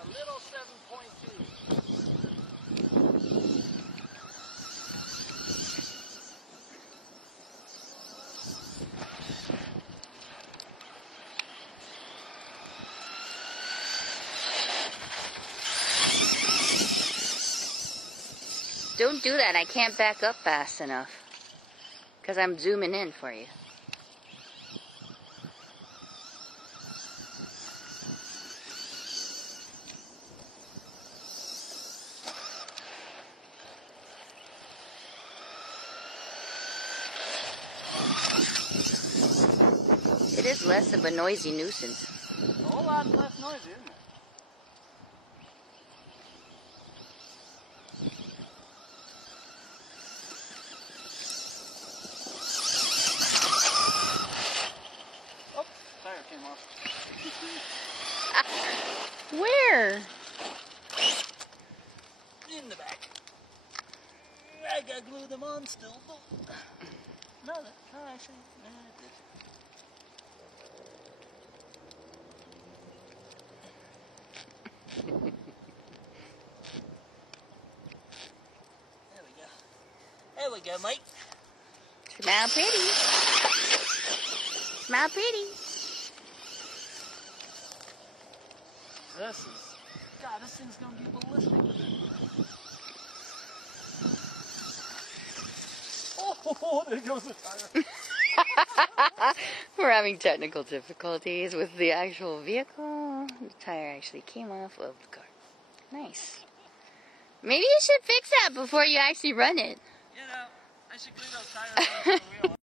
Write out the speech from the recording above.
a little 7.2. Don't do that. I can't back up fast enough. Because I'm zooming in for you. It is less of a noisy nuisance. A whole lot less noisy, isn't it? Oh, tire came off. Where? In the back. I gotta glue them on still. No, actually, no, I did. There we go, mate. Smile pretty. Smile pretty. God, this thing's gonna be ballistic. Oh, there goes the tire. We're having technical difficulties with the actual vehicle. The tire actually came off of the car. Nice. Maybe you should fix that before you actually run it. You know, I should glue those tires on the wheel.